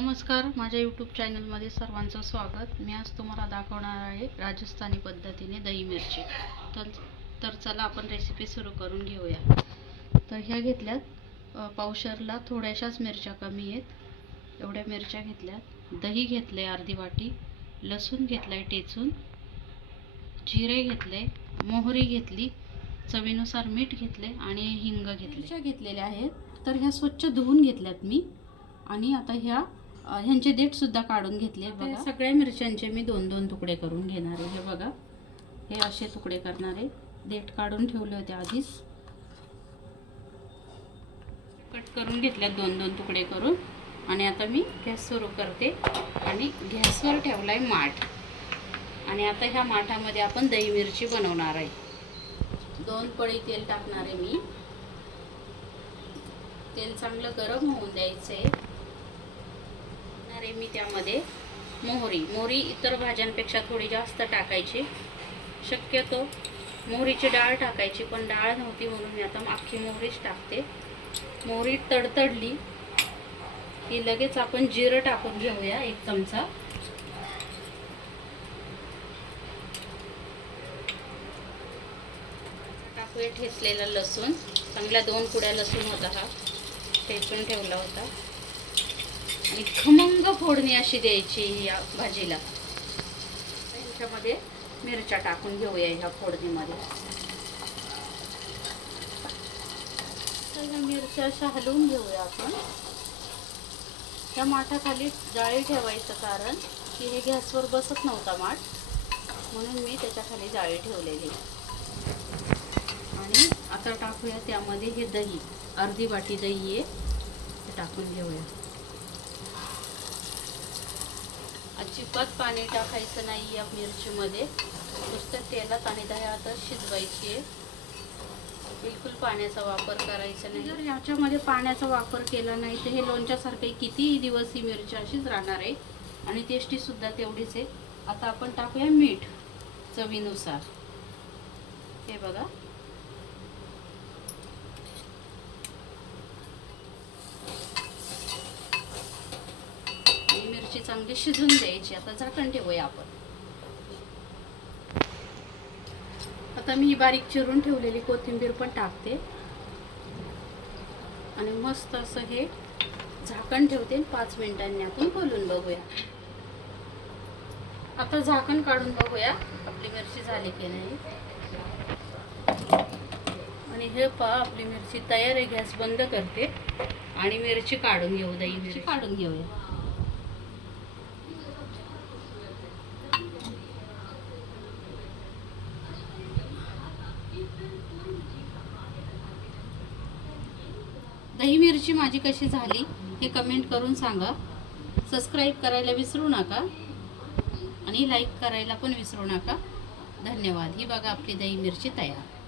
नमस्कार माझ्या यूट्यूब चॅनलमध्ये सर्वांचं स्वागत. मी आज तुम्हाला दाखवणार आहे राजस्थानी पद्धतीने दही मिरची. तर तर चला आपण रेसिपी सुरू करून घेऊया. तर ह्या घेतल्यात पावशरला थोड्याशाच मिरच्या कमी आहेत. एवढ्या मिरच्या घेतल्यात. दही घेतले अर्धी वाटी लसूण घेतलं आहे टेचून जिरे घेतले मोहरी घेतली चवीनुसार मीठ घेतले आणि हिंग घेतले घेतलेल्या आहेत. तर ह्या स्वच्छ धुवून घेतल्यात मी. आणि आता ह्या ह्यांचे देठ सुद्धा काढून घेतले. बघा. सगळ्या मिरच्यांचे मी दोन दोन तुकडे करून घेणार आहे. हे बघा. हे असे तुकडे करणार आहे. देठ काढून ठेवले होते आधीच. कट करून घेतल्यात दोन दोन तुकडे करून. आणि आता मी गॅस सुरू करते. आणि गॅसवर ठेवलाय माठ. आणि आता ह्या माठामध्ये आपण दही मिरची बनवणार आहे. दोन पळी तेल टाकणार आहे मी. तेल चांगलं गरम होऊन द्यायचं आहे आहे मी त्यामध्ये मोहरी. मोहरी इतर भाज्यांपेक्षा थोडी जास्त टाकायची. शक्यतो मोहरीची डाळ टाकायची पण डाळ नव्हती म्हणून मी आता अख्खी मोहरीच टाकते. मोहरी तडतडली की लगेच आपण जिरं टाकून घेऊया एक चमचा. टाकूया ठेचलेला लसूण. चांगल्या दोन पुड्या लसूण होता हा. ठेचून ठेवला होता. आणि खमंग फोडणी अशी द्यायची या भाजीला. ह्याच्यामध्ये मिरच्या टाकून घेऊया ह्या फोडणीमध्ये. तर मिरच्या अशा हलवून घेऊया आपण. त्या माठाखाली जाळी ठेवायचं कारण की हे गॅसवर बसत नव्हता माठ. म्हणून मी त्याच्याखाली जाळी ठेवलेली. आणि आता टाकूया त्यामध्ये हे दही. अर्धी वाटी दही आहे ते टाकून घेऊया. अजिबात पाणी टाकायचं नाही या मिरचीमध्ये. नुसतं तेलात आणि दह्यातच शिजवायची. आहे बिलकुल पाण्याचा वापर करायचा नाही. जर याच्यामध्ये पाण्याचा वापर केला नाही तर हे लोणच्यासारखे कितीही दिवस ही मिरची अशीच राहणार आहे. आणि टेस्टीसुद्धा तेवढीच आहे. आता आपण टाकूया मीठ चवीनुसार. हे बघा आणि मिरची चांगली शिजून द्यायची. आता झाकण ठेवूया आपण. आता मी ही बारीक चिरून ठेवलेली कोथिंबीर पण टाकते. आणि मस्त असं हे झाकण ठेवते. पाच मिनिटांनी आपण खोलून बघूया. आता झाकण काढून बघूया आपली मिरची झाली की नाही. आणि हे पहा आपली मिरची तयार आहे. गॅस बंद करते. आणि मिरची काढून घेऊ दही मिरची. काढून घेऊया. दही मिरची माझी कशी झाली हे कमेंट करून सांगा. सबस्क्राईब करायला विसरू नका आणि लाईक करायला पण विसरू नका. धन्यवाद. ही बघा आपली दही मिरची तयार.